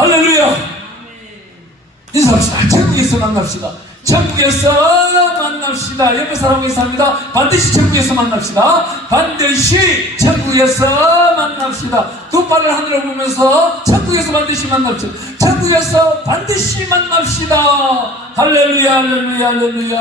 할렐루야. 인사합시다. 천국에서 만납시다. 천국에서 만납시다. 옆에 사람과 인사합니다. 반드시 천국에서 만납시다. 반드시 천국에서 만납시다. 두 팔을 하늘을 보면서 천국에서 반드시 만납시다. 천국에서 반드시 만납시다. 할렐루야, 할렐루야, 할렐루야.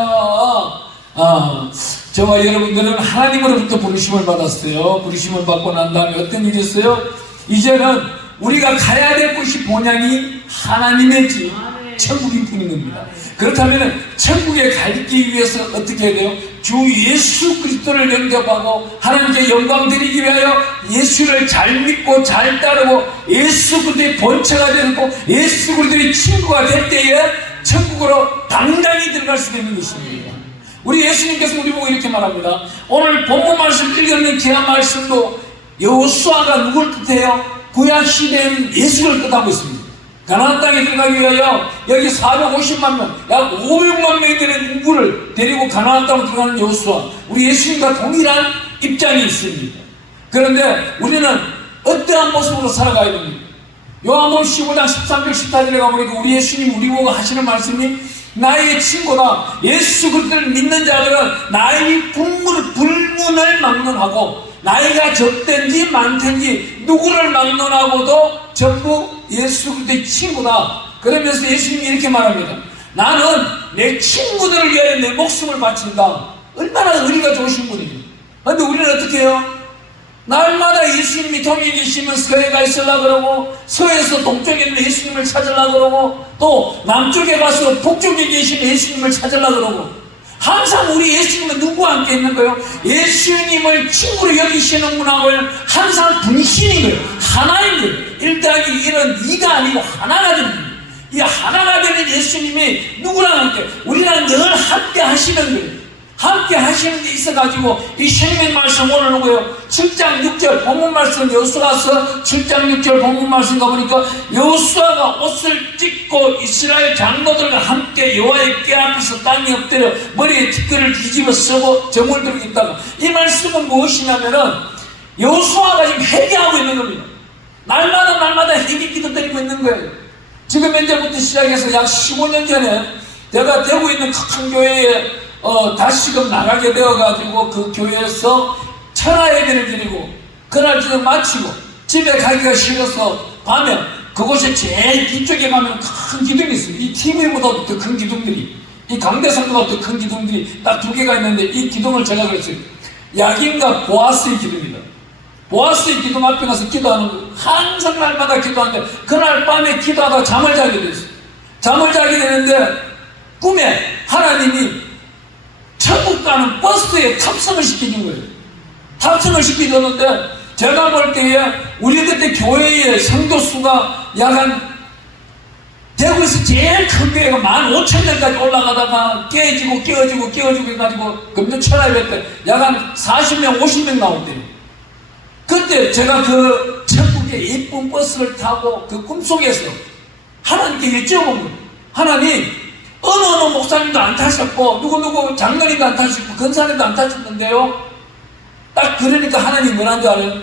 저와 여러분들은 하나님으로부터 부르심을 받았어요. 부르심을 받고 난 다음에 어떤 일이 있어요? 이제는 우리가 가야 될 곳이 본향이 하나님의 집, 천국인 뿐인 겁니다. 그렇다면 천국에 가기 위해서 어떻게 해야 돼요? 주 예수 그리스도를 영접하고 하나님께 영광 드리기 위하여 예수를 잘 믿고 잘 따르고 예수 그리스도의 본체가 되고 예수 그리스도의 친구가 될 때에 천국으로 당당히 들어갈 수 있는 것입니다. 우리 예수님께서 우리 보고 이렇게 말합니다. 오늘 본문 말씀 읽었는 귀한 말씀도 여호수아가 누굴 뜻해요? 구약 시대에는 예수를 뜻하고 있습니다. 가나안 땅에 들어가기 위하여 여기 450만 명, 약 500만 명이 되는 인구를 데리고 가나안 땅으로 들어가는 여호수아, 우리 예수님과 동일한 입장이 있습니다. 그런데 우리는 어떠한 모습으로 살아가야 됩니까? 요한복음 15장 13절 14절에 가보니까 우리 예수님 우리 보고 하시는 말씀이 나의 친구다. 예수 그리스도를 믿는 자들은 나의 불문을 막론하고 나이가 적든지 많든지 누구를 막론하고도 전부 예수 그리스도의 친구다. 그러면서 예수님이 이렇게 말합니다. 나는 내 친구들을 위하여 내 목숨을 바친다. 얼마나 의리가 좋으신 분이에요. 그런데 우리는 어떻게 해요? 날마다 예수님이 동에 계시면 서해 가 있으려고 그러고 서해에서 동쪽에 있는 예수님을 찾으려고 그러고 또 남쪽에 가서 북쪽에 계신 예수님을 찾으려고 그러고 항상 우리 예수님은 누구와 함께 있는 거예요? 예수님을 친구로 여기시는 분하고는 항상 분신인 거예요. 하나인 거예요. 1더하기 1은 2가 아니고 하나가 되는 거예요. 이 하나가 되는 예수님이 누구랑 함께? 우리랑 늘 함께 하시는 거예요. 함께 하시는 게 있어가지고 이 생명 말씀 오늘 누구예요? 7장 6절 본문 말씀 여호수아서 7장 6절 본문 말씀 가보니까 여호수아가 옷을 찢고 이스라엘 장로들과 함께 여호와의 궤 앞에서 땅에 엎드려 머리에 티끌을 뒤집어 쓰고 점을 들고 있다가 이 말씀은 무엇이냐면은 여호수아가 지금 회개하고 있는 겁니다. 날마다 회개 기도 드리고 있는 거예요. 지금 현재부터 시작해서 약 15년 전에 내가 대구에 있는 큰 교회에 다시금 나가게 되어가지고 그 교회에서 천하 예배를 드리고 그날 지금 마치고 집에 가기가 싫어서 밤에 그곳에 제일 뒤쪽에 가면 큰 기둥이 있습니다. 이 TV보다도 더 큰 기둥들이, 이 강대상보다 더 큰 기둥들이 딱 두 개가 있는데 이 기둥을 제가 그랬어요. 야긴과 보아스의 기둥입니다. 보아스의 기둥 앞에 가서 기도하는 거 항상 날마다 기도하는데 그날 밤에 기도하다가 잠을 자게 됐어요. 잠을 자게 되는데 꿈에 하나님이 천국 가는 버스에 탑승을 시키는 거예요. 탑승을 시키셨는데 제가 볼 때에 우리 그때 교회의 성도 수가 약 한 대구에서 제일 큰 교회가 15,000명까지 올라가다가 깨지고 해가지고 금년 천하예배 때 약 한 40명 50명 나올 때예요. 그때 제가 그 천국의 예쁜 버스를 타고 그 꿈속에서 하나님께 여쭤본 거예요. 하나님, 어느 목사님도 안 타셨고 누구 장로님도 안 타셨고 권사님도 안 타셨는데요. 딱 그러니까 하나님 뭐라는 줄 알아요?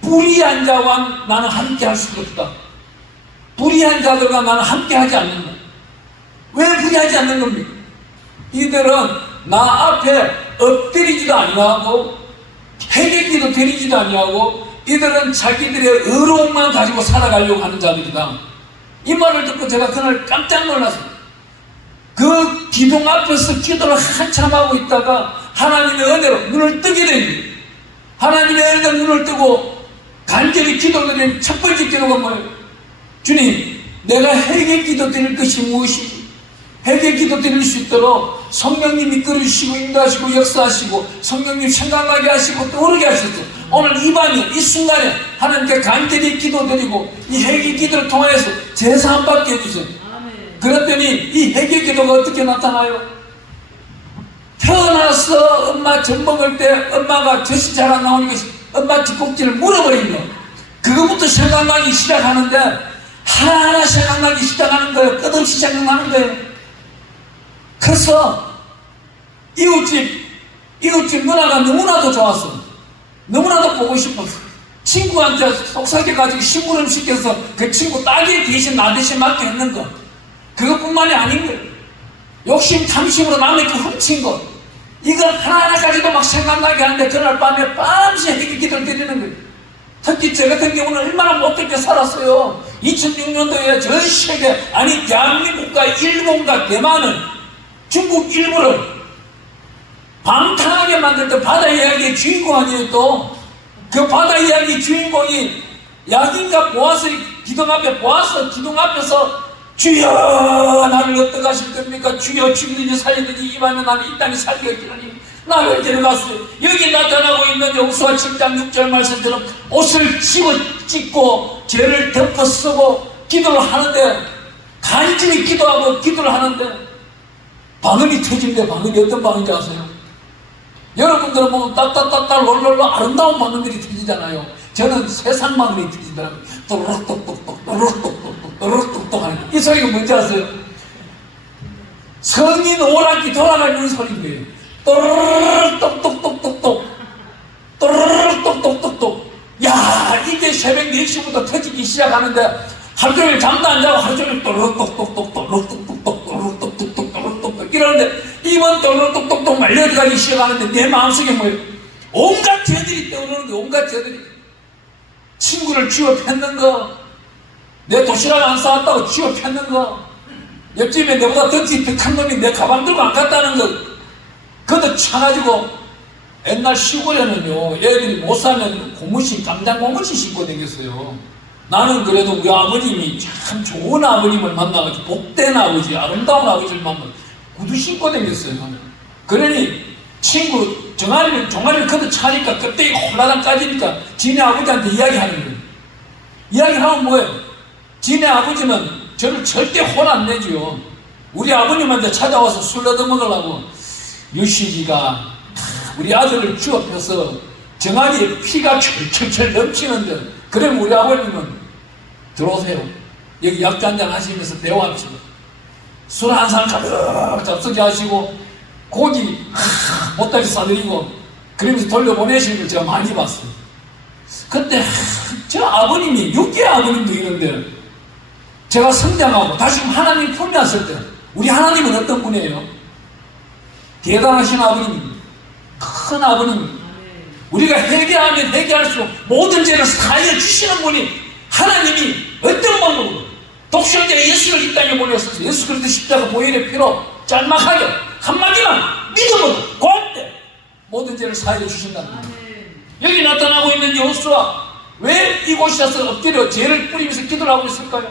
불의한 자와 나는 함께 할 수가 없다. 불의한 자들과 나는 함께 하지 않는다. 왜 불의하지 않는 겁니까? 이들은 나 앞에 엎드리지도 아니하고 회개기도 드리지도 아니하고 이들은 자기들의 의로움만 가지고 살아가려고 하는 자들이다. 이 말을 듣고 제가 그날 깜짝 놀랐습니다. 그 기둥 앞에서 기도를 한참 하고 있다가 하나님의 은혜로 눈을 뜨게 됩니다. 하나님의 은혜로 눈을 뜨고 간절히 기도드린 첫 번째 기도가 뭐예요? 주님, 내가 회개 기도 드릴 것이 무엇이지? 회개 기도 드릴 수 있도록 성령님 이끌어주시고 인도하시고 역사하시고 성령님 생각나게 하시고 떠오르게 하셨죠. 오늘 이 밤에 이 순간에 하나님께 간절히 기도드리고 이 회개 기도를 통해서 제사 받게 해주세요. 그랬더니 이 회개 기도가 어떻게 나타나요? 태어나서 엄마 젖 먹을 때 엄마가 젖이 잘 안 나오니까 엄마 뒷꼭지를 물어버린 거. 그거부터 생각나기 시작하는데 하나하나 생각나기 시작하는 거예요. 끝없이 생각나는 거예요. 그래서 이웃집 누나가 너무나도 좋았어. 너무나도 보고 싶었어. 친구한테 속삭여가지고 심부름 시켜서 그 친구 딸이 대신 나 대신 맡게 했는 것, 그것뿐만이 아닌 거예요. 욕심 탐심으로 남의 그 훔친 것, 이거 하나하나까지도 막 생각나게 하는데 그날 밤에 밤새 해기 기도를 드리는 거예요. 특히 저 같은 경우는 얼마나 못되게 살았어요. 2006년도에 전 세계, 아니 대한민국과 일본과 대만은 중국 일부를 방탕하게 만들 때 바다 이야기의 주인공 아니에요. 또 그 바다 이야기 주인공이 야긴가 보아서 기둥 앞에 보아서 기둥 앞에서 주여 나를 어떻게 하실 겁니까? 주여 죽이든지 살리든지 이만은 나는 이 땅에 살게 하시더니 나를 데려갔어요. 여기 나타나고 있는 여호수아 7장 6절 말씀처럼 옷을 찢고 죄를 덮어 쓰고 기도를 하는데, 간절히 기도하고 기도를 하는데 방언이 터진대. 방언이 어떤 방언인지 아세요? 여러분들은 보면 따따따따 롤롤로 아름다운 방언들이 터지잖아요. 저는 세상 방언이 터지더라고요. 또르륵똑똑똑 또르륵똑똑똑 또르륵똑똑 하는 이 소리가 뭔지 아세요? 성인 오락기 돌아가는 소리인 거예요. 또르륵똑똑똑똑똑 또르륵똑똑똑똑. 야, 이게 새벽 4시부터 터지기 시작하는데 하루 종일 잠도 안 자고 하루 종일 또르륵똑똑똑 또르륵똑똑 또르륵똑똑 또르륵똑똑 이러는데 이번 또르륵똑똑 말려들어가기 시작하는데 내 마음속에 뭐예요? 온갖 죄들이 떠오르는 거예요. 온갖 죄들이. 친구를 쥐어 폈는 거, 내 도시락 안 싸왔다고 쥐어 폈는 거, 옆집에 내보다 덩치 득한 놈이 내 가방 들고 안 갔다는 거, 그것도 쳐가지고 옛날 시골에는요 애들이 못 사면 고무신, 깜장 고무신 신고 다녔어요. 나는 그래도 우리 아버님이 참 좋은 아버님을 만나가지고 복된 아버지, 아름다운 아버지를 만나서 구두 신고 다녔어요. 그러니 친구 종아리를 걷어 차니까 그때 홀라당 까지니까 지네 아버지한테 이야기하는 거예요. 이야기하면 뭐예요? 지네 아버지는 저를 절대 혼 안 내지요. 우리 아버님한테 찾아와서 술 얻어먹으려고 유시기가 우리 아들을 쥐어펴서 정아리에 피가 철철철 넘치는데, 그러면 우리 아버님은 들어오세요. 여기 약주 한잔 하시면서 대화합시다. 술 한 상 가득 잡수게 하시고 고기 못다리 싸드리고 그러면서 돌려보내시는 걸 제가 많이 봤어요. 그때 저 아버님이 6개 아버님도 있는데 제가 성장하고 다시 하나님 품에 왔을 때 우리 하나님은 어떤 분이에요? 대단하신 아버님, 큰 아버님. 우리가 회개하면 회개할수록 모든 죄를 사하여 주시는 분이 하나님이 어떤 방법으로 독생자 예수를 이 땅에 보내셔서 예수 그리스도 십자가 보혈의 피로 짤막하게 한마디만 믿음으로 고할 모든 죄를 사하여 주신다는 거예요. 여기 나타나고 있는 여호수아, 왜 이곳에서 엎드려 죄를 뿌리면서 기도를 하고 있을까요?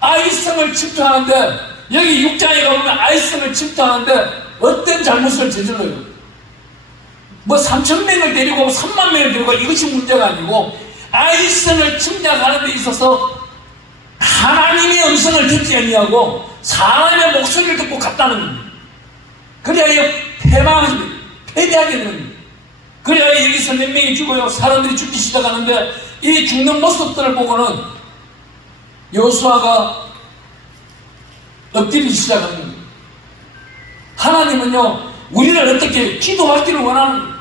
아이성을 침투하는데, 여기 6장에 가보면 아이성을 침투하는데 어떤 잘못을 저질러요? 뭐 3,000명을 데리고 3만 명을 데리고 이것이 문제가 아니고, 아이성을 침략하는 데 있어서 하나님의 음성을 듣지 아니하고 사람의 목소리를 듣고 갔다는 겁니다. 그래야 패배하게 되는 겁니다. 그래야 여기서 몇 명이 죽어요. 사람들이 죽기 시작하는데 이 죽는 모습들을 보고는 여호수아가 엎드리기 시작합니다. 하나님은요 우리를 어떻게 기도하기를 원하는,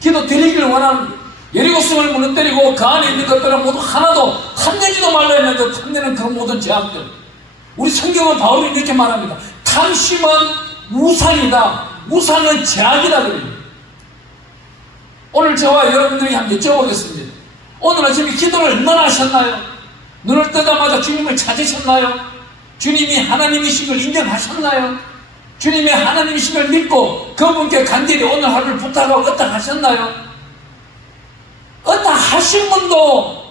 기도 드리기를 원하는, 여리고성을 무너뜨리고 그 안에 있는 것들은 모두 하나도 탐내지도 말라 했는데 탐내는 그 모든 제약들. 우리 성경은 바울이 이렇게 말합니다. 탐심은 우상이다. 우상은 제약이다 그래요. 오늘 저와 여러분들이 한번 여쭤보겠습니다. 오늘 아침에 기도를 얼마나 하셨나요? 눈을 뜨자마자 주님을 찾으셨나요? 주님이 하나님이신 걸 인정하셨나요? 주님의 하나님이신 걸 믿고 그분께 간절히 오늘 하루를 부탁하고 어떠 하셨나요? 어떠 하신 분도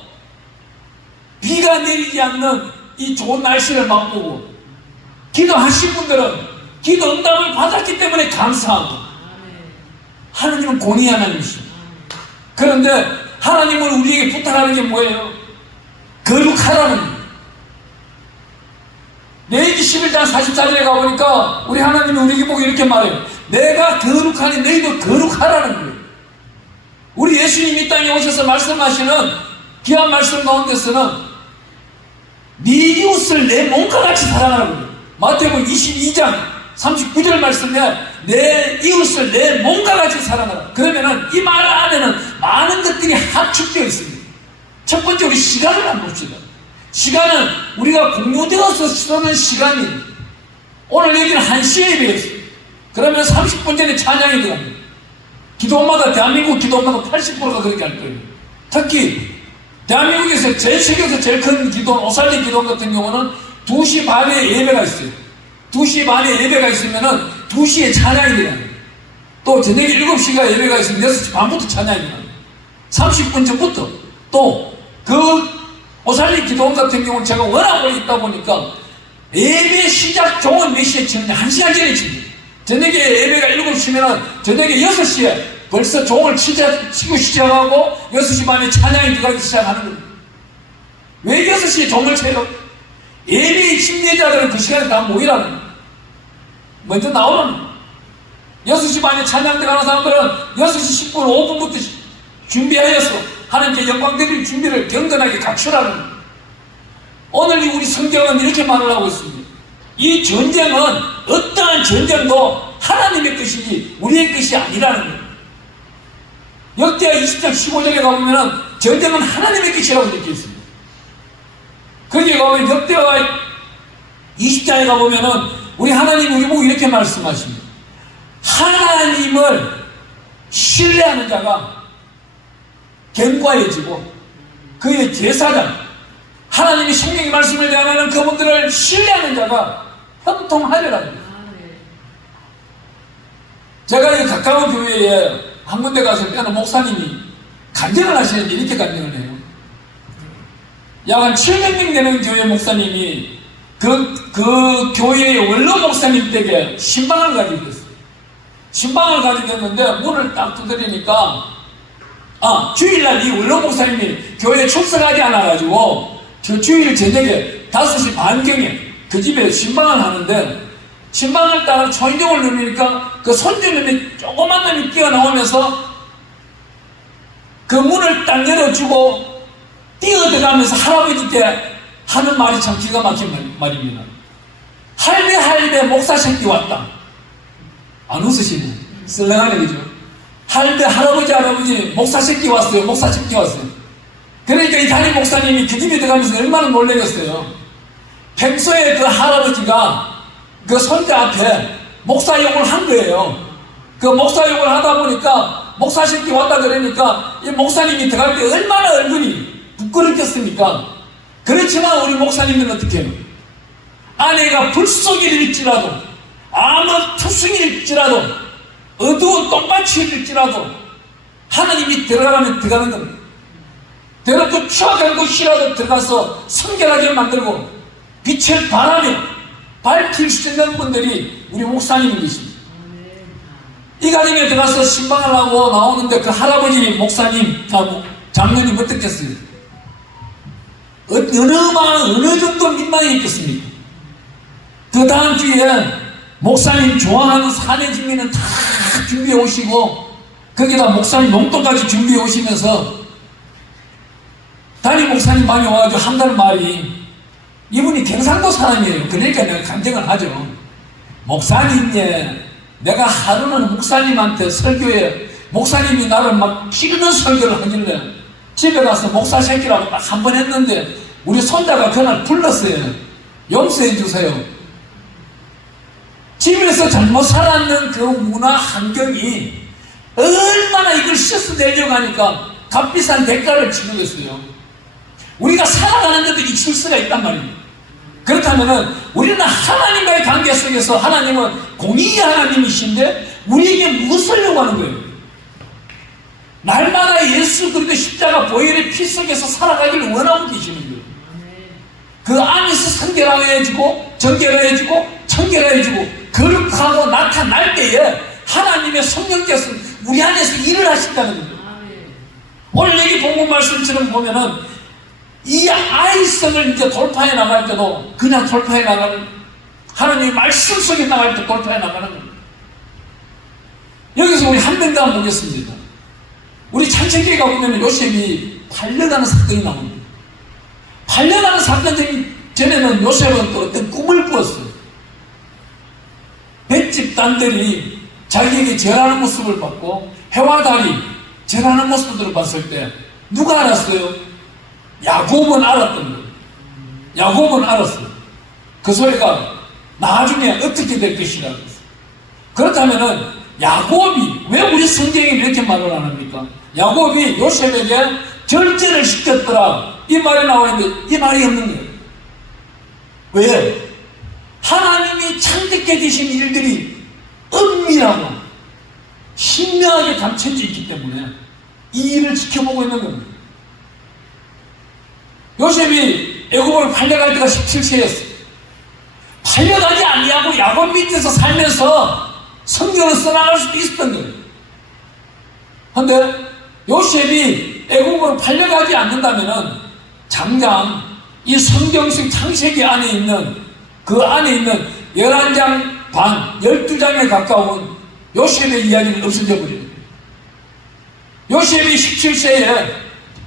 비가 내리지 않는 이 좋은 날씨를 맛보고, 기도하신 분들은 기도 응답을 받았기 때문에 감사하고, 하나님은 공의 하나님이시죠. 그런데 하나님은 우리에게 부탁하는 게 뭐예요? 거룩하라는 거예요. 레위기 11장 44절에 가보니까 우리 하나님이 우리에게 보고 이렇게 말해요. 내가 거룩하니 너희도 거룩하라는 거예요. 우리 예수님이 이 땅에 오셔서 말씀하시는 귀한 말씀 가운데서는 네 이웃을 내 몸과 같이 사랑하라고 해요. 마태복음 22장 39절 말씀에 내 이웃을 내 몸과 같이 사랑하라. 그러면은 이 말 안에는 많은 것들이 합축되어 있습니다. 첫 번째, 우리 시간을 한번 봅시다. 시간은 우리가 공유되어서 쓰는 시간이, 오늘 여기는 1시에 예배였어요. 그러면 30분 전에 찬양이 들어갑니다. 기도마다, 대한민국 기도마다 80%가 그렇게 할 거예요. 특히 대한민국에서 세계에서 제일 큰 기도, 오살리 기도 같은 경우는 2시 반에 예배가 있어요. 2시 반에 예배가 있으면은 2시에 찬양이 들어가요. 또 저녁 7시가 예배가 있으면 6시 반부터 찬양이 들어가요. 30분 전부터. 또 그 오살리 기도원 같은 경우는 제가 워낙 오래 있다 보니까 예배 시작 종은 몇 시에 치느냐? 1시간 전에 칩니다. 저녁에 예배가 7시면은 저녁에 6시에 벌써 종을 치고 시작하고 6시 반에 찬양이 들어가기 시작하는 겁니다. 왜 6시에 종을 쳐요? 예배의 침례자들은 그 시간에 다 모이라는 거예요. 먼저 나오는 6시 반에 찬양 들어가는 사람들은 6시 10분, 5분부터 준비하여서 하나님께 영광 드릴 준비를 경건하게 갖추라는 거예요. 오늘 우리 성경은 이렇게 말을 하고 있습니다. 이 전쟁은 어떠한 전쟁도 하나님의 것이지 우리의 것이 아니라는 거예요. 역대하 20장 15절에 가보면 전쟁은 하나님의 것이라고 적혀 있습니다. 거기에 가보면 역대하 20장에 가보면 우리 하나님 우리 보고 이렇게 말씀하십니다. 하나님을 신뢰하는 자가 견고해지고 그의 제사장, 하나님의 성령의 말씀을 대하는 그분들을 신뢰하는 자가 형통하리라는 거예요. 제가 이 가까운 교회에 한 군데 가서 어느 목사님이 간증을 하시는데 이렇게 간증을 해요. 약 한 700명 되는 교회 목사님이 그 교회의 원로 목사님 댁에 신방을 가지고 있어요. 신방을 가지고 있는데 문을 딱 두드리니까 주일날 이 원로 목사님이 교회에 출석하지 않아가지고 저 주일 저녁에 5시 반경에 그 집에 신방을 하는데 신방을 따라 초인종을 누르니까 그 손주놈이 조그만 놈이 뛰어나오면서 그 문을 딱 열어주고 뛰어들어가면서 할아버지께 하는 말이 참 기가 막힌 말입니다. 할배 목사 새끼 왔다. 안 웃으시네. 썰렁하네 그죠? 할아버지 목사 새끼 왔어요. 목사 새끼 왔어요. 그러니까 이 담임 목사님이 그 집에 들어가면서 얼마나 놀라겠어요. 평소에 그 할아버지가 그 손자 앞에 목사 욕을 한 거예요. 그 목사 욕을 하다 보니까 목사 새끼 왔다 그러니까 이 목사님이 들어갈 때 얼마나 얼굴이 부끄럽겠습니까? 그렇지만 우리 목사님은 어떻게 해요? 아내가 불속일일지라도 아무 투승일지라도 어두운 똥밭일지라도 하나님이 들어가면 들어가는 겁니다. 대놓고 추악한 곳이라도 들어가서 성결하게 만들고 빛을 발하며 밝힐 수 있는 분들이 우리 목사님인 것입니다. 이 가정에 들어가서 신방을 하고 나오는데 그 할아버지 목사님 장로님 어떻겠어요? 어느 정도 민망이 있겠습니까? 그 다음 주에 목사님 좋아하는 사내 증민은 다 준비해 오시고 거기다 목사님 용돈까지 준비해 오시면서 담임 목사님 방에 와가지고 한달 말이 이분이 경상도 사람이에요. 그러니까 내가 간증을 하죠. 목사님, 내가 하루는 목사님한테 설교에 목사님이 나를 막 찌르는 설교를 하길래 집에 가서 목사 새끼라고 딱 한 번 했는데 우리 손자가 그날 불렀어요. 용서해 주세요. 집에서 잘못 살았는 그 문화 환경이 얼마나 이걸 씻어내려고 하니까 값비싼 대가를 치르겠어요. 우리가 살아가는데도 이 실수가 있단 말입니다. 그렇다면 우리는 하나님과의 관계 속에서 하나님은 공의의 하나님이신데 우리에게 무엇을 요구하는 거예요? 날마다 예수 그리스도 십자가 보혈의 피 속에서 살아가기를 원하고 계시는 거예요. 그 안에서 성결해지고 정결해지고 청결해지고 거룩하고 나타날 때에 하나님의 성령께서 우리 안에서 일을 하신다는 거예요. 오늘 여기 본문 말씀처럼 보면은 이 아이성을 이제 돌파해 나갈 때도 그냥 돌파해 나가는, 하나님의 말씀 속에 나갈 때 돌파해 나가는 겁니다. 여기서 우리 한 명당 보겠습니다. 우리 창세기에 가보면 요셉이 팔려가는 사건이 나옵니다. 팔려가는 사건 전에는 요셉은 또 어떤 꿈을 꾸었어요. 집단들이 자기에게 절하는 모습을 봤고 해와 달이 절하는 모습들을 봤을 때 누가 알았어요? 야곱은 알았던 거예요. 야곱은 알았어요. 그 소리가 나중에 어떻게 될 것이라고 했어요. 그렇다면은 야곱이 왜 우리 성경에 이렇게 말을 안 합니까? 야곱이 요셉에게 절제를 시켰더라 이 말이 나와 있는데 이 말이 없는 거예요. 왜? 하나님이 창작해 주신 일들이 은밀하고 신명하게 감춰져 있기 때문에 이 일을 지켜보고 있는 겁니다. 요셉이 애굽을 팔려갈 때가 17세였어요. 팔려가지 아니하고 야곱 밑에서 살면서 성경을 써나갈 수도 있었던 거예요. 그런데 요셉이 애굽으로 팔려가지 않는다면은 당장 이 성경식 창세기 안에 있는 그 안에 있는 11장 반, 12장에 가까운 요셉의 이야기는 없어져 버려요. 요셉이 17세에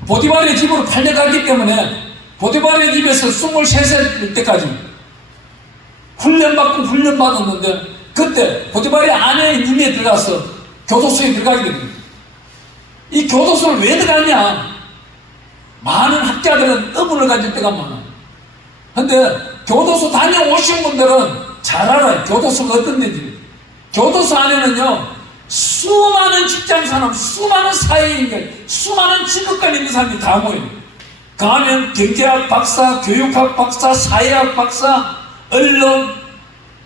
보디발의 집으로 팔려가기 때문에 보디발의 집에서 23살 때까지 훈련받았는데 그때 보디발의 아내의 님에 들어가서 교도소에 들어가게 됩니다. 이 교도소를 왜 들어갔냐? 많은 학자들은 의문을 가질 때가 많아요. 근데 교도소 다녀오신 분들은 잘 알아요. 교도소가 어떤 데인지. 교도소 안에는요, 수많은 직장사람, 수많은 사회인들, 수많은 직업관 있는 사람이 다 모여요. 그 안에는 경제학 박사, 교육학 박사, 사회학 박사, 언론,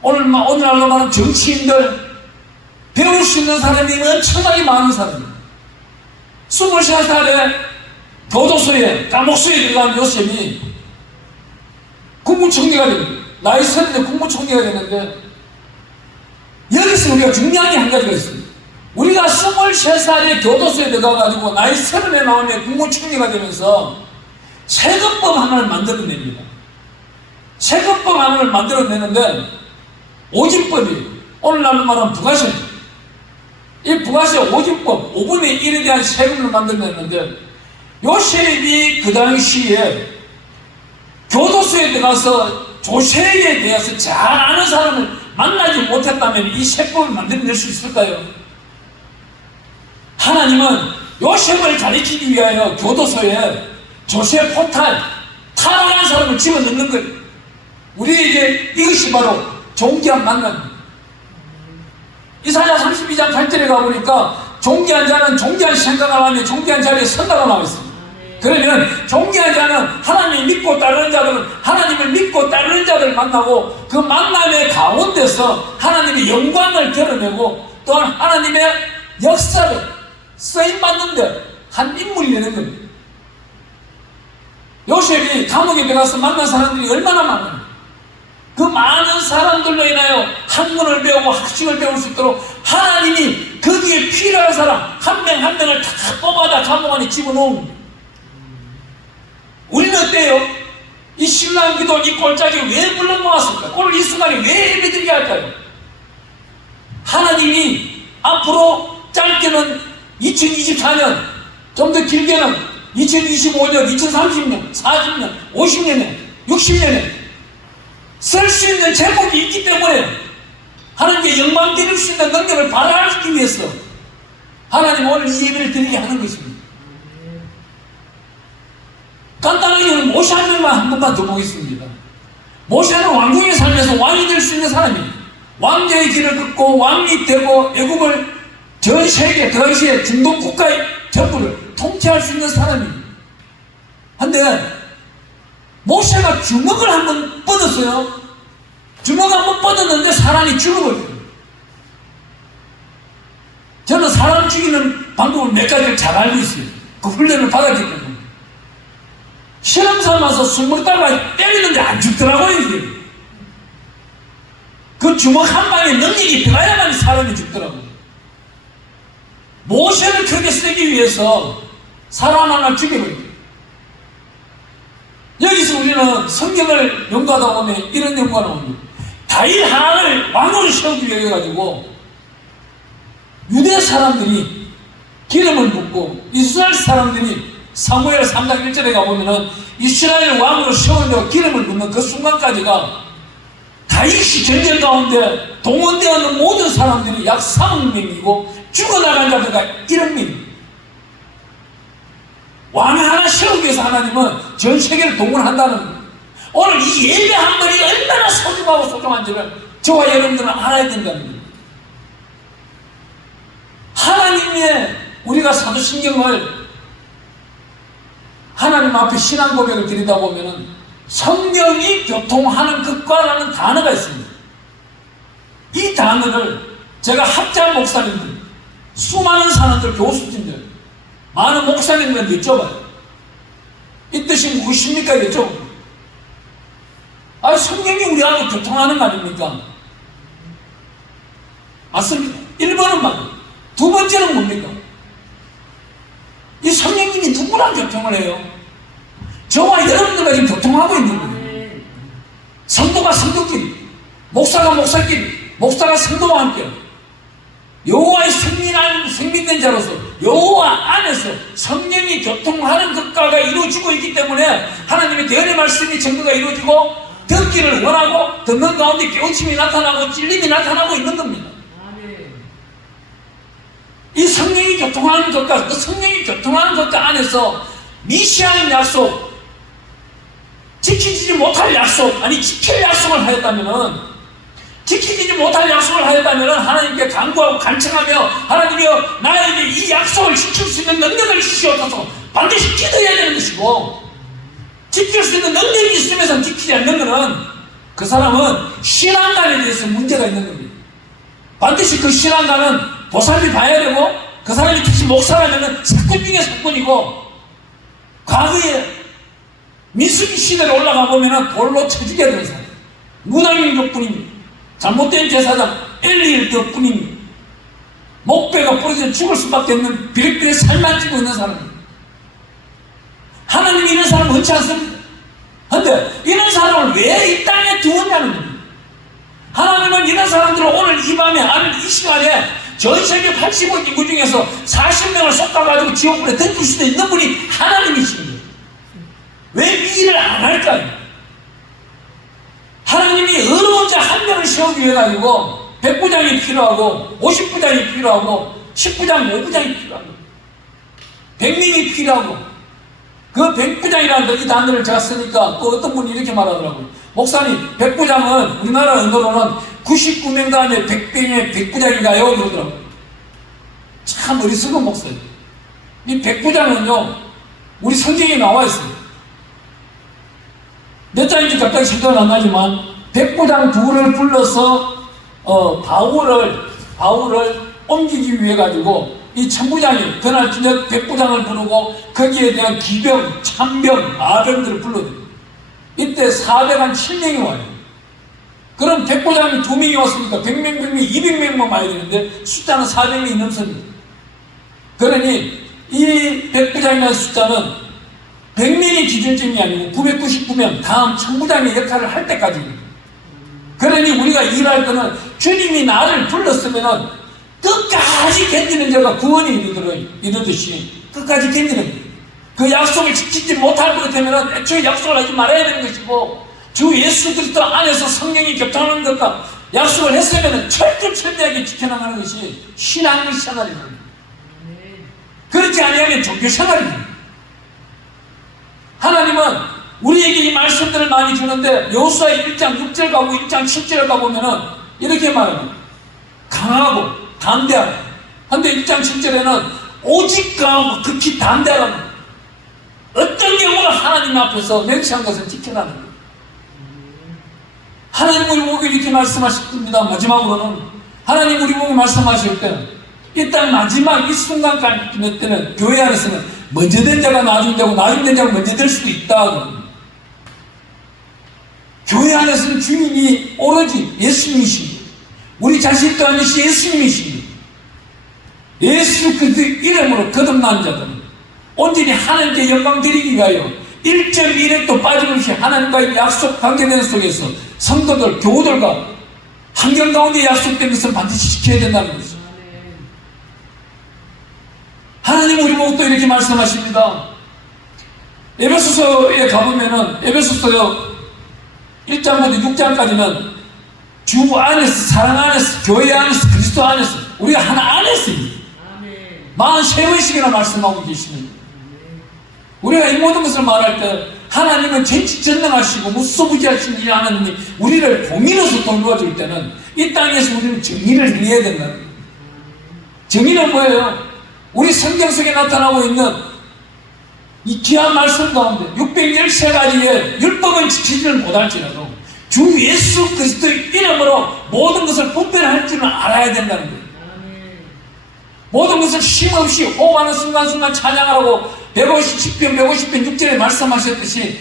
오늘날로 말하는 정치인들, 배울 수 있는 사람이 엄청나게 많은 사람이에요. 23살에 교도소에, 감옥소에 들어간 요셉이 국무총리가 됩니다. 나이 30대 국무총리가 되는데 여기서 우리가 중요한 게 한 가지가 있습니다. 우리가 23살에 교도소에 들어가가지고 나이 30에 나오면 국무총리가 되면서 세금법 하나를 만들어냅니다. 세금법 하나를 만들어내는데 오진법이 오늘날로 말하면 부가세. 이 부가세 오진법 5분의 1에 대한 세금을 만들어냈는데 요셉이 그 당시에 교도소에 들어가서 조세에 대해서 잘 아는 사람을 만나지 못했다면 이 세법을 만들어낼 수 있을까요? 하나님은 요셉을 가리키기 위하여 교도소에 조세 포탈, 타락한 사람을 집어넣는 거예요. 우리에게 이것이 바로 존귀한 만남입니다. 이사야 32장 8절에 가보니까 존귀한 자는 존귀한 생각을 하며 존귀한 자리에 선다고 나와 있습니다. 그러면 존귀한 자는 하나님을 믿고 따르는 자들은 하나님을 믿고 따르는 자들을 만나고 그 만남의 가운데서 하나님의 영광을 드러내고 또한 하나님의 역사를 쓰임받는 한 인물이 되는 겁니다. 요셉이 감옥에 들어가서 만난 사람들이 얼마나 많아요. 그 많은 사람들로 인하여 학문을 배우고 학식을 배울 수 있도록 하나님이 거기에 필요한 사람 한 명 한 명을 다 뽑아다 감옥 안에 집어넣은 겁니다. 우리는 어때요? 이 신랑 기도 이 꼴짝이 왜 불러모았을까? 오늘 이 순간에 왜 예배드리게 할까요? 하나님이 앞으로 짧게는 2024년, 좀 더 길게는 2025년, 2030년, 40년, 50년에, 60년에 쓸 수 있는 제목이 있기 때문에 하나님께 영광 드릴 수 있는 능력을 발휘하기 위해서 하나님 오늘 이 예배를 드리게 하는 것입니다. 간단하게 오늘 모세 한 명만 한 번만 더 보겠습니다. 모세는 왕궁에 살면서 왕이 될 수 있는 사람입니다. 왕자의 길을 걷고 왕이 되고 애굽을 전 세계 그 당시에 중동 국가의 전부를 통치할 수 있는 사람입니다. 그런데 모세가 주먹을 한번 뻗었어요. 주먹을 한번 뻗었는데 사람이 죽어버려요. 저는 사람 죽이는 방법을 몇 가지를 잘 알고 있어요. 그 훈련을 받았기 때문에. 실험 삼아서 술 먹다가 때리는데 안 죽더라고요, 이게. 그 주먹 한 방에 능력이 들어야만 사람이 죽더라고요. 모세를 크게 쓰기 위해서 사람 하나 죽여버립니다. 여기서 우리는 성경을 연구하다 보면 이런 연구가 나옵니다. 다윗 하나를 왕으로 세우기 위해 가지고 유대 사람들이 기름을 붓고 이스라엘 사람들이 사무엘 3장 1절에 가보면은 이스라엘 왕으로 세우려고 기름을 붓는 그 순간까지가 다윗이 전쟁 가운데 동원되어 모든 사람들이 약 3억 명이고 죽어나간 자들과 1억 명. 왕 하나 세우기 위해서 하나님은 전 세계를 동원한다는 거예요. 오늘 이 예배 한 번이 얼마나 소중하고 소중한지를 저와 여러분들은 알아야 된다는 거예요. 하나님의 우리가 사도신경을 하나님 앞에 신앙 고백을 드리다 보면은 성령이 교통하는 것과라는 단어가 있습니다. 이 단어를 제가 학자 목사님들, 수많은 사람들, 교수진들, 많은 목사님들한테 여쭤봐요. 이 뜻이 무엇입니까? 여쭤봐요. 성령이 우리하고 교통하는 거 아닙니까? 맞습니다. 1번은 맞아요. 두 번째는 뭡니까? 이 성령님이 누구랑 교통을 해요? 저와 여러분들과 지금 교통하고 있는 거예요. 성도가 성도끼리, 목사가 목사끼리, 목사가 성도와 함께 여호와의 생명된 자로서 여호와 안에서 성령이 교통하는 것과가 이루어지고 있기 때문에 하나님의 대언의 말씀이 증거가 이루어지고 듣기를 원하고 듣는 가운데 깨우침이 나타나고 찔림이 나타나고 있는 겁니다. 이 성령이 교통하는 것과 그 성령이 교통하는 것과 안에서 미시하는 약속, 지키지 못할 약속, 아니 지킬 약속을 하였다면은 지키지 못할 약속을 하였다면 하나님께 간구하고 간청하며 하나님이여 나에게 이 약속을 지킬 수 있는 능력을 주시옵소서 반드시 기도해야 되는 것이고 지킬 수 있는 능력이 있으면서 지키지 않는 것은 그 사람은 신앙관에 대해서 문제가 있는 겁니다. 반드시 그 신앙관은 보살피 봐야 되고 그 사람이 특히 목사라면 사건 중에 사건이고 과거에 민수기 시대에 올라가 보면 돌로 쳐 죽여야 되는 사람 무당인 것뿐입니다. 잘못된 제사장 엘리일 덕분입니다. 목배가 부러져 죽을 수밖에 없는 비릿비릿 살만 찌고 있는 사람입니다. 하나님이 이런 사람을 원치 않습니다. 그런데 이런 사람을 왜 이 땅에 두었냐는 겁니다. 하나님은 이런 사람들을 오늘 이 밤에 아니면 이 시간에 전 세계 80억 인구 중에서 40명을 쏟아가지고 지옥불에 던질 수도 있는 분이 하나님이십니다. 왜 이 일을 안 할까요? 하나님이 어려운 자 한 명을 세우기 위해 가지고 100부장이 필요하고 50부장이 필요하고 10부장, 5부장이 필요하고 100명이 필요하고 그 100부장이라는 이 단어를 제가 쓰니까 또 어떤 분이 이렇게 말하더라고요. 목사님 100부장은 우리나라 언어로는 99명 다음에 100명의 100부장인가요? 그러더라고요. 참 어리석은 목사님. 이 100부장은요 우리 성경에 나와 있어요. 몇 장인지 갑자기 생각은 안 나지만 100부장 둘을 불러서 바울을 옮기기 위해 가지고 이 천부장이 그날 저녁 100부장을 부르고 거기에 대한 기병, 참병, 마병들을 불러들여요. 이때 407명이 와요. 그럼 100부장이 2명이 왔으니까 100명, 100명, 200명만 와야 되는데 숫자는 400명이 넘습니다. 그러니 이 100부장이라는 숫자는 100명이 기준점이 아니고 999명 다음 천부장의 역할을 할 때까지입니다. 그러니 우리가 일할 거는 주님이 나를 불렀으면 끝까지 견디는 자가 구원이 이르듯이 끝까지 견디는 거예요. 그 약속을 지키지 못할 것 같으면 애초에 약속을 하지 말아야 되는 것이고 주 예수 그리스도 안에서 성령이 교통하는 것과 약속을 했으면 철두철미하게 지켜나가는 것이 신앙생활입니다. 그렇지 아니하면 종교생활입니다. 하나님은 우리에게 이 말씀들을 많이 주는데 여호수아 1장 6절 가고 1장 7절을 가보면은 이렇게 말합니다. 강하고 담대하고. 근데 1장 7절에는 오직 강하고 극히 담대하고 어떤 경우는 하나님 앞에서 맹세한 것을 지켜나는 거예요. 하나님 우리 보고 이렇게 말씀하십니다. 마지막으로는 하나님 우리 보고 말씀하실 때 이 땅 마지막 이 순간까지 때는 교회 안에서는 먼저 된 자가 나중 되고 나중 된 자가 먼저 될 수도 있다. 교회 안에서는 주인이 오로지 예수님이십니다. 우리 자식 또한 예수님이십니다. 예수 그리스도 이름으로 거듭난 자들은 온전히 하나님께 영광 드리기 위하여 1.1획도 빠짐없이 하나님과의 약속 관계된 속에서 성도들, 교우들과 환경 가운데 약속된 것을 반드시 지켜야 된다는 것입니다. 하나님 우리 보고 또 이렇게 말씀하십니다. 에베소서에 가보면은 에베소서 1장부터 6장까지는 주 안에서, 사랑 안에서, 교회 안에서, 그리스도 안에서, 우리가 하나 안에서 43번씩이나 말씀하고 계시는, 우리가 이 모든 것을 말할 때 하나님은 전지전능하시고 무소부지하신 이 하나님이 우리를 공인해서 돌보아줄 때는 이 땅에서 우리는 정의를 행해야 된다는 거예요. 정의는 뭐예요? 우리 성경 속에 나타나고 있는 이 귀한 말씀 가운데 613가지의 율법은 지키지를 못할지라도 주 예수 그리스도의 이름으로 모든 것을 분별할 줄은 알아야 된다는 거예요. 모든 것을 쉼없이 호흡하는 순간순간 찬양하라고 150편 6절에 말씀하셨듯이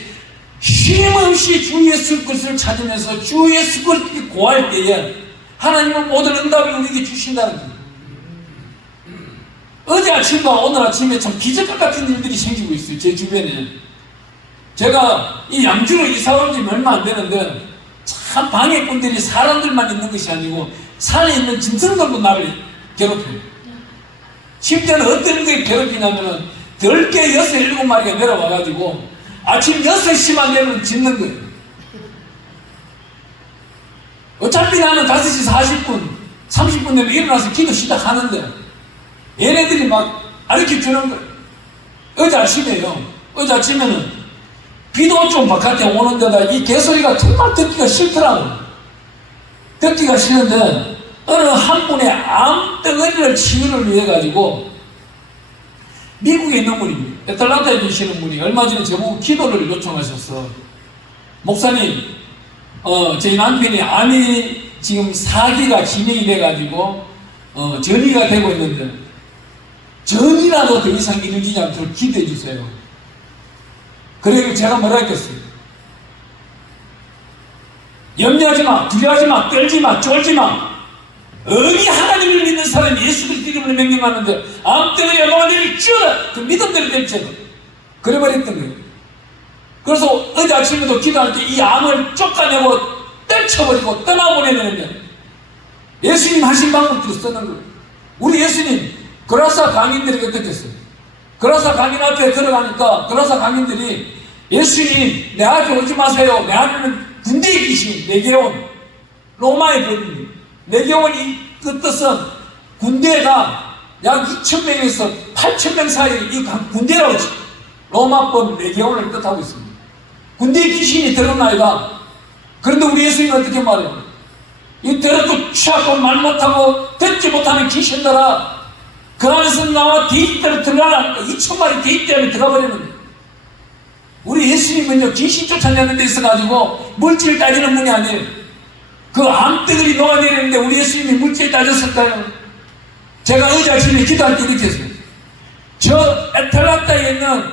쉼없이 주 예수 그리스도를 찾으면서 주 예수 그리스도를 구할 때에 하나님은 모든 응답이 우리에게 주신다는 거예요. 어제 아침과 오늘 아침에 참 기적과 같은 일들이 생기고 있어요. 제 주변에. 제가 이 양주로 이사 온 지 얼마 안 되는데 참 방해꾼들이 사람들만 있는 것이 아니고 산에 있는 짐승들도 나를 괴롭혀요. 심지어는 어떤 게 괴롭히냐면은 10개, 6, 7마리가 내려와가지고 아침 6시만 되면 짖는 거예요. 어차피 나는 5시 40분, 30분 되면 일어나서 기도 시작하는데 얘네들이 막 가르쳐 주는 거예요. 어제 아침에요. 어제 아침에는 비도 좀 바깥에 오는데다 이 개소리가 정말 듣기가 싫더라고요. 듣기가 싫은데 어느 한 분의 암덩어리를 치유를 위해 가지고 미국에 있는 분이 애틀란타에 계시는 분이 얼마 전에 저보고 기도를 요청하셨어. 목사님, 저희 남편이 암이 지금 4기가 진행이 돼가지고 전이가 되고 있는데 전이라도 더 이상 이루어지지 않도록 기도해 주세요. 그래서 제가 뭐라 했겠어요? 염려하지 마, 두려워하지 마, 떨지 마, 쫄지 마. 어디 하나님을 믿는 사람이 예수 그리스도 이름으로 명령하는데 암덩어리가 너희를 찌어라. 그 믿음대로 될지어다. 그래 버렸던 거예요. 그래서 어제 아침에도 기도할 때 이 암을 쫓아내고 떨쳐버리고 떠나보내는데 예수님 하신 방법대로 쓰는 거예요. 우리 예수님 그라사 강인들에게 어떻게 했어요? 그라사 강인 앞에 들어가니까 그라사 강인들이 예수님 내 앞에 오지 마세요. 내 앞에는 군대에 계신 레게온, 로마의 법입니다. 레게온이 그 뜻은 군대가 약 2,000명에서 8,000명 사이에 이 군대라고 했죠. 로마법 레게온을 뜻하고 있습니다. 군대에 귀신이 들어나이다. 그런데 우리 예수님은 어떻게 말해요? 이 더럽고 취하고 말 못하고 듣지 못하는 귀신들아 그 안에서 나와 대입대로 들어가라. 2,000마리 대입대 안에 들어가 버리는 거예요. 우리 예수님은요 귀신 쫓아내는 데 있어가지고 물질 따지는 분이 아니에요. 그 암덩어리 녹아내리는데 우리 예수님이 물질 따졌을까요? 제가 어제 아침에 기도할 때 이렇게 했어요. 저 애틀란타에 있는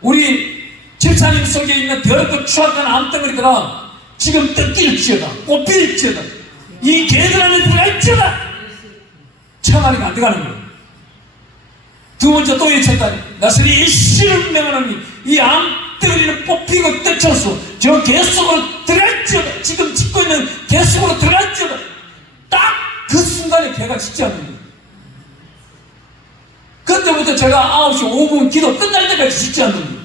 우리 집사님 속에 있는 더럽고 추악한 암덩어리들아 지금 뜯길지어다 꽃필지어다 이 개들 안에 들어갈지어다 청하니까 안 들어가는 거예요. 두 번째 또 외쳤다니 나서리 예수를 명하노니 이 암덩어리는 뽑히고 뜯혀서 저 개 속으로 들어갈지어다 지금 짓고 있는 개 속으로 들어갈지어다 딱 그 순간에 개가 짖지 않는 거예요. 그때부터 제가 9시 5분 기도 끝날 때까지 짖지 않는 거예요.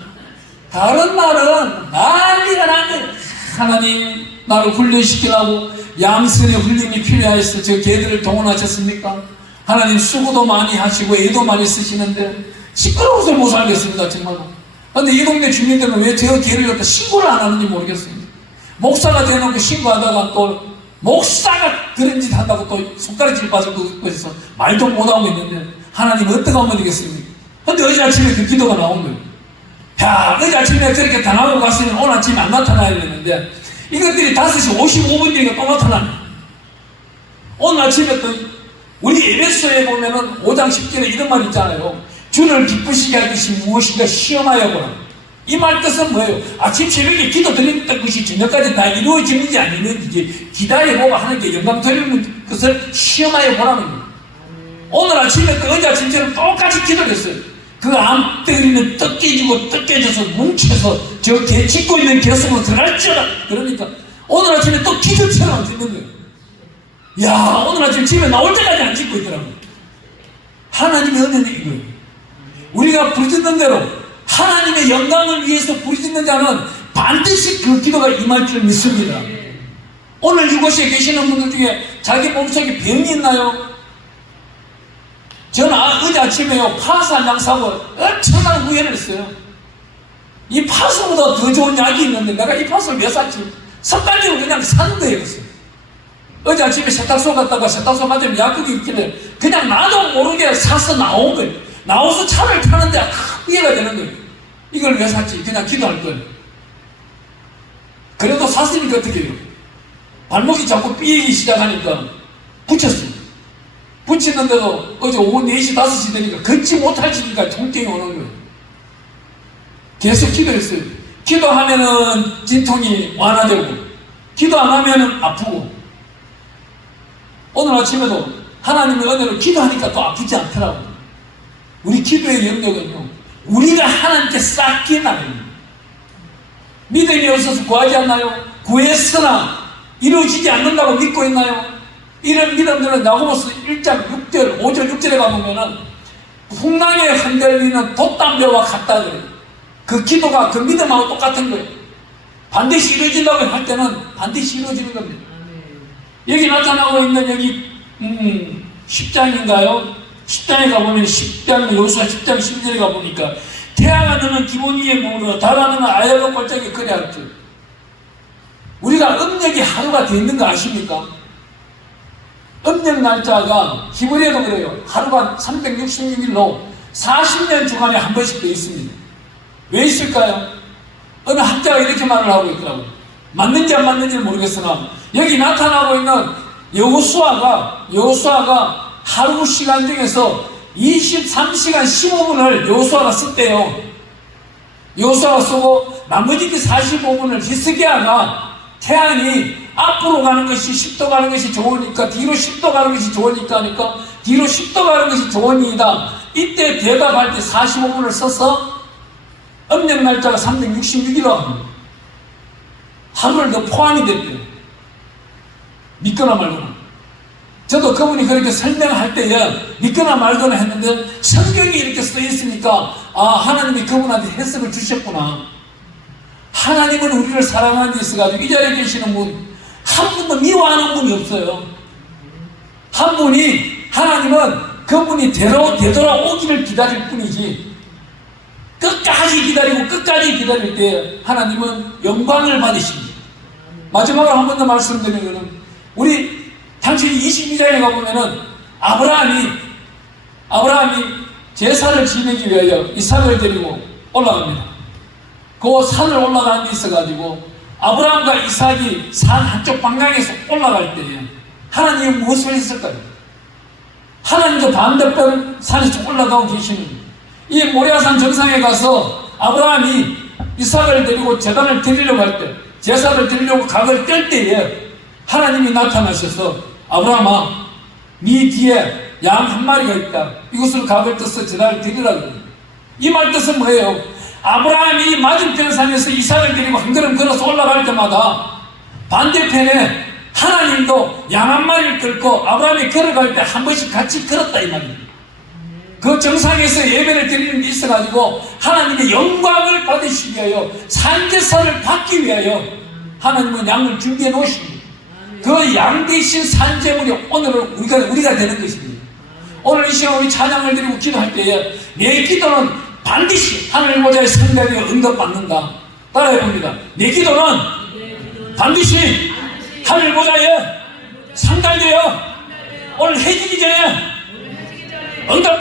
다른 날은 난리가 난 거예요. 하나님 나를 훈련시키라고 양선의 훈련이 필요해서 저 개들을 동원하셨습니까? 하나님 수고도 많이 하시고 애도 많이 쓰시는데 시끄러워서 못 살겠습니다 정말로. 그런데 이 동네 주민들은 왜 저 개를 갖다 신고를 안 하는지 모르겠습니다. 목사가 대놓고 신고하다가 또 목사가 그런 짓 한다고 또 손가락질 빠지고 있어서 말도 못하고 있는데 하나님 어떻게 하면 되겠습니까? 그런데 어제 아침에 그 기도가 나온 거예요. 야, 어제 아침에 그렇게 당하고 갔으면 오늘 아침에 안 나타나야 되는데 이것들이 5시 55분 뒤에 또 나타나네. 오늘 아침에 또 우리 에베소에 보면은 5장 10절에 이런 말이 있잖아요. 주를 기쁘시게 할 것이 무엇인가 시험하여 보라. 이 말 뜻은 뭐예요? 아침 새벽에 기도 드리는 것이 저녁까지 다 이루어지는지 안 이루어지는지 기다려보고 하나님께 영광 돌리는 것을 시험하여 보라는 거예요. 오늘 아침에 또 어제 아침처럼 똑같이 기도를 했어요. 그 암덩어리는 뜯겨져서 뭉쳐서 저 개 짖고 있는 개 속으로 들어갈지어다. 그러니까 오늘 아침에 또 기도처럼 짖는 거예요. 야, 오늘 아침 집에 나올 때까지 안 짖고 있더라고요. 하나님의 은혜는 이거예요. 우리가 부르짖는 대로 하나님의 영광을 위해서 부르짖는 자는 반드시 그 기도가 임할 줄 믿습니다. 오늘 이곳에 계시는 분들 중에 자기 몸속에 병이 있나요? 저는 어제 아침에요, 파스 한 장 사고 엄청난 후회를 했어요. 이 파스보다 더 좋은 약이 있는데 내가 이 파스를 왜 샀지? 습관적으로 그냥 사는 거예요. 어제 아침에 세탁소 갔다가 세탁소 맞으면 약국이 있길래 그냥 나도 모르게 사서 나온 거예요. 나와서 차를 타는데 후회가 되는 거예요. 이걸 왜 샀지? 그냥 기도할 거예요. 그래도 샀으니까 어떻게 해요? 발목이 자꾸 삐이기 시작하니까 붙였어요. 붙이는데도 어제 오후 4시, 5시 되니까 걷지 못할 지니까 통증이 오는 거예요. 계속 기도했어요. 기도하면은 진통이 완화되고, 기도 안 하면은 아프고, 오늘 아침에도 하나님의 은혜로 기도하니까 또 아프지 않더라고요. 우리 기도의 영역은요, 우리가 하나님께 쌓기는 아니에요. 믿음이 없어서 구하지 않나요? 구했으나 이루어지지 않는다고 믿고 있나요? 이런 믿음들은 야고보서 1장 6절, 5절, 6절에 가보면은 풍랑에 흔들리는 돛담배와 같다 그래요. 그 기도가 그 믿음하고 똑같은 거예요. 반드시 이루어진다고 할 때는 반드시 이루어지는 겁니다. 여기 나타나고 있는 여기 10장인가요? 10장에 가보면 10장, 여호수아 10장 10절에 가보니까 태양아 너는 기본 위에 머물러 달아 너는 아야로 골짜기에 거래할지. 우리가 음력이 하루가 돼 있는 거 아십니까? 음력 날짜가 히브리어도 그래요. 하루가 366일로 40년 주간에 한 번씩 돼 있습니다. 왜 있을까요? 어느 학자가 이렇게 말을 하고 있더라고요. 맞는지 안 맞는지는 모르겠으나 여기 나타나고 있는 여호수아가 하루 시간 중에서 23시간 15분을 여호수아가 썼대요. 여호수아가 쓰고 나머지 45분을 히스기야가 태양이 앞으로 가는 것이 10도 가는 것이 좋으니까 뒤로 10도 가는 것이 좋으니까 하니까 뒤로 10도 가는 것이 좋으니이다. 이때 대답할 때 45분을 써서 음력 날짜가 366이라고 합니다. 하루를 더 포함이 됐대요. 믿거나 말거나. 저도 그분이 그렇게 설명할 때에 믿거나 말거나 했는데 성경이 이렇게 써 있으니까 하나님이 그분한테 해석을 주셨구나. 하나님은 우리를 사랑하는 데 있어가지고 이 자리에 계시는 분 한 분도 미워하는 분이 없어요. 한 분이 하나님은 그분이 되돌아오기를 기다릴 뿐이지 끝까지 기다리고 끝까지 기다릴 때 하나님은 영광을 받으십니다. 마지막으로 한 번 더 말씀드리면 우리 당신이 22장에 가보면은 아브라함이 제사를 지내기 위하여 이삭을 데리고 올라갑니다. 그 산을 올라가는 데 있어가지고 아브라함과 이삭이 산 한쪽 방향에서 올라갈 때에 하나님이 무엇을 했을까요? 하나님도 반대편 산에서 올라가고 계시는 거예요. 이 모리아산 정상에 가서 아브라함이 이삭을 데리고 제단을 드리려고 할 때, 제사를 드리려고 각을 뗄 때에 하나님이 나타나셔서 아브라함아, 네 뒤에 양 한 마리가 있다. 이것을 각을 떠서 제단을 드리라고 합니다. 이 말 뜻은 뭐예요? 아브라함이 맞은편 산에서 이삭을 데리고 한 걸음 걸어서 올라갈 때마다 반대편에 하나님도 양 한 마리를 끌고 아브라함이 걸어갈 때 한 번씩 같이 걸었다 이 말입니다. 그 정상에서 예배를 드리는 데 있어가지고 하나님의 영광을 받으시기 위하여 산제사를 받기 위하여 하나님은 양을 준비해 놓으십니다. 그 양 대신 산제물이 오늘은 우리가 되는 것입니다. 오늘 이 시간 우리 찬양을 드리고 기도할 때에 내 기도는 반드시 하늘 보좌의 상달에 응답받는다. 따라해봅니다. 내 기도는 반드시 하늘 보좌에 상달되어 오늘 해지기 전에 응답